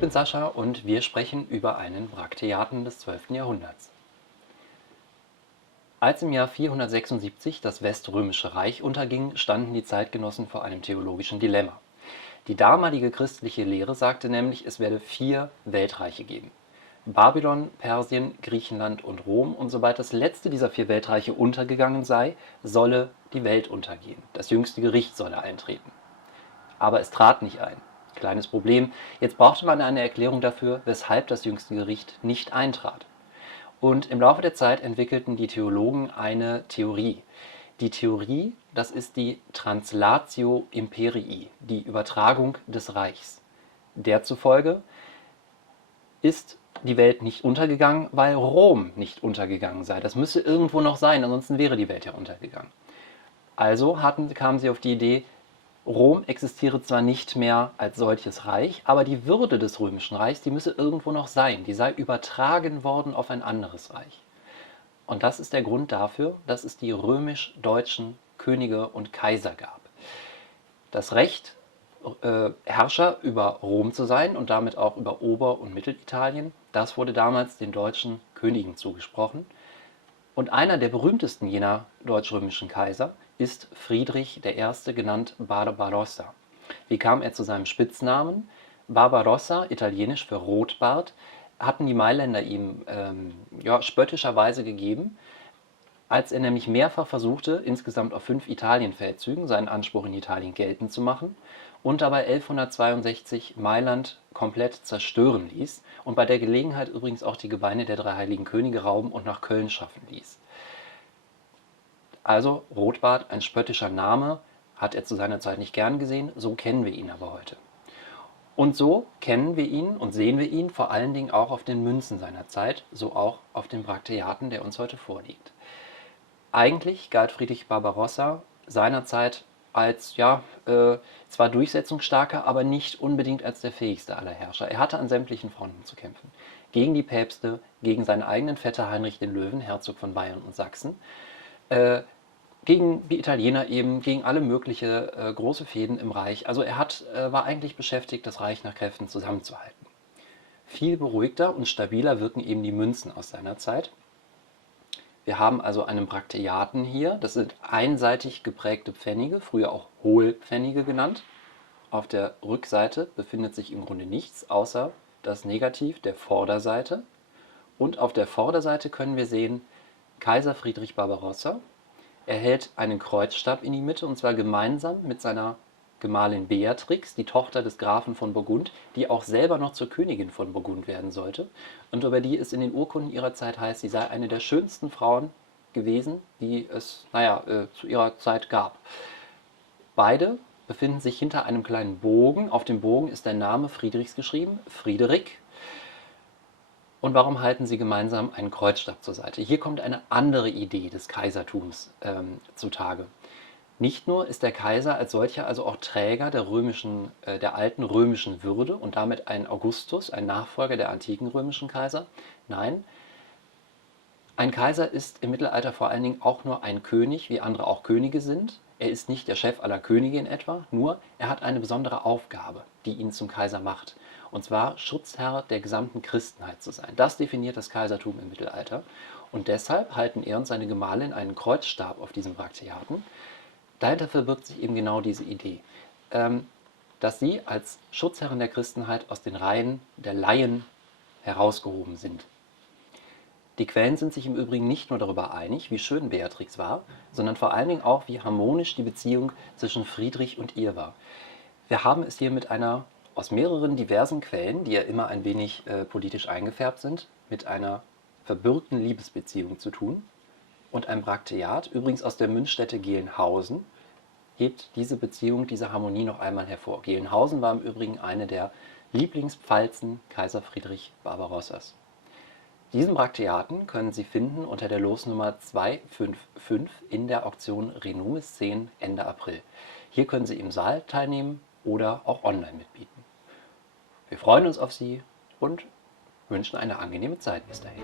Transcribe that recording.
Ich bin Sascha und wir sprechen über einen Brakteaten des 12. Jahrhunderts. Als im Jahr 476 das Weströmische Reich unterging, standen die Zeitgenossen vor einem theologischen Dilemma. Die damalige christliche Lehre sagte nämlich, es werde 4 Weltreiche geben: Babylon, Persien, Griechenland und Rom, und sobald das letzte dieser 4 Weltreiche untergegangen sei, solle die Welt untergehen. Das jüngste Gericht solle eintreten. Aber es trat nicht ein. Kleines Problem: Jetzt brauchte man eine Erklärung dafür, weshalb das jüngste Gericht nicht eintrat. Und im Laufe der Zeit entwickelten die Theologen eine Theorie. Die Theorie, das ist die Translatio Imperii, die Übertragung des Reichs. Der zufolge ist die Welt nicht untergegangen, weil Rom nicht untergegangen sei. Das müsse irgendwo noch sein, ansonsten wäre die Welt ja untergegangen. Also kamen sie auf die Idee, Rom existiere zwar nicht mehr als solches Reich, aber die Würde des Römischen Reichs, die müsse irgendwo noch sein. Die sei übertragen worden auf ein anderes Reich. Und das ist der Grund dafür, dass es die römisch-deutschen Könige und Kaiser gab. Das Recht, Herrscher über Rom zu sein und damit auch über Ober- und Mittelitalien, das wurde damals den deutschen Königen zugesprochen. Und einer der berühmtesten jener deutsch-römischen Kaiser ist Friedrich I., genannt Barbarossa. Wie kam er zu seinem Spitznamen? Barbarossa, italienisch für Rotbart, hatten die Mailänder ihm spöttischerweise gegeben, als er nämlich mehrfach versuchte, insgesamt auf 5 Italienfeldzügen seinen Anspruch in Italien geltend zu machen und dabei 1162 Mailand komplett zerstören ließ und bei der Gelegenheit übrigens auch die Gebeine der 3 heiligen Könige rauben und nach Köln schaffen ließ. Also Rotbart, ein spöttischer Name, hat er zu seiner Zeit nicht gern gesehen, so kennen wir ihn aber heute. Und so kennen wir ihn und sehen wir ihn vor allen Dingen auch auf den Münzen seiner Zeit, so auch auf dem Brakteaten, der uns heute vorliegt. Eigentlich galt Friedrich Barbarossa seinerzeit als zwar durchsetzungsstarker, aber nicht unbedingt als der fähigste aller Herrscher. Er hatte an sämtlichen Fronten zu kämpfen. Gegen die Päpste, gegen seinen eigenen Vetter Heinrich den Löwen, Herzog von Bayern und Sachsen, gegen die Italiener eben, gegen alle mögliche große Fehden im Reich. Also er war eigentlich beschäftigt, das Reich nach Kräften zusammenzuhalten. Viel beruhigter und stabiler wirken eben die Münzen aus seiner Zeit. Wir haben also einen Brakteaten hier. Das sind einseitig geprägte Pfennige, früher auch Hohlpfennige genannt. Auf der Rückseite befindet sich im Grunde nichts, außer das Negativ der Vorderseite. Und auf der Vorderseite können wir sehen Kaiser Friedrich Barbarossa. Er hält einen Kreuzstab in die Mitte, und zwar gemeinsam mit seiner Gemahlin Beatrix, die Tochter des Grafen von Burgund, die auch selber noch zur Königin von Burgund werden sollte und über die es in den Urkunden ihrer Zeit heißt, sie sei eine der schönsten Frauen gewesen, die es zu ihrer Zeit gab. Beide befinden sich hinter einem kleinen Bogen. Auf dem Bogen ist der Name Friedrichs geschrieben, Friederik. Und warum halten sie gemeinsam einen Kreuzstab zur Seite? Hier kommt eine andere Idee des Kaisertums zutage. Nicht nur ist der Kaiser als solcher also auch Träger der alten römischen Würde und damit ein Augustus, ein Nachfolger der antiken römischen Kaiser. Nein, ein Kaiser ist im Mittelalter vor allen Dingen auch nur ein König, wie andere auch Könige sind. Er ist nicht der Chef aller Könige in etwa, nur er hat eine besondere Aufgabe, die ihn zum Kaiser macht. Und zwar Schutzherr der gesamten Christenheit zu sein. Das definiert das Kaisertum im Mittelalter. Und deshalb halten er und seine Gemahlin einen Kreuzstab auf diesem Brakteaten. Dahinter verbirgt sich eben genau diese Idee, dass sie als Schutzherren der Christenheit aus den Reihen der Laien herausgehoben sind. Die Quellen sind sich im Übrigen nicht nur darüber einig, wie schön Beatrix war, sondern vor allen Dingen auch, wie harmonisch die Beziehung zwischen Friedrich und ihr war. Wir haben es hier mit einer aus mehreren diversen Quellen, die ja immer ein wenig politisch eingefärbt sind, mit einer verbürgten Liebesbeziehung zu tun. Und ein Brakteat, übrigens aus der Münzstätte Gelnhausen, hebt diese Beziehung, diese Harmonie noch einmal hervor. Gelnhausen war im Übrigen eine der Lieblingspfalzen Kaiser Friedrich Barbarossas. Diesen Brakteaten können Sie finden unter der Losnummer 255 in der Auktion Renumis 10 Ende April. Hier können Sie im Saal teilnehmen oder auch online mitbieten. Wir freuen uns auf Sie und wünschen eine angenehme Zeit bis dahin.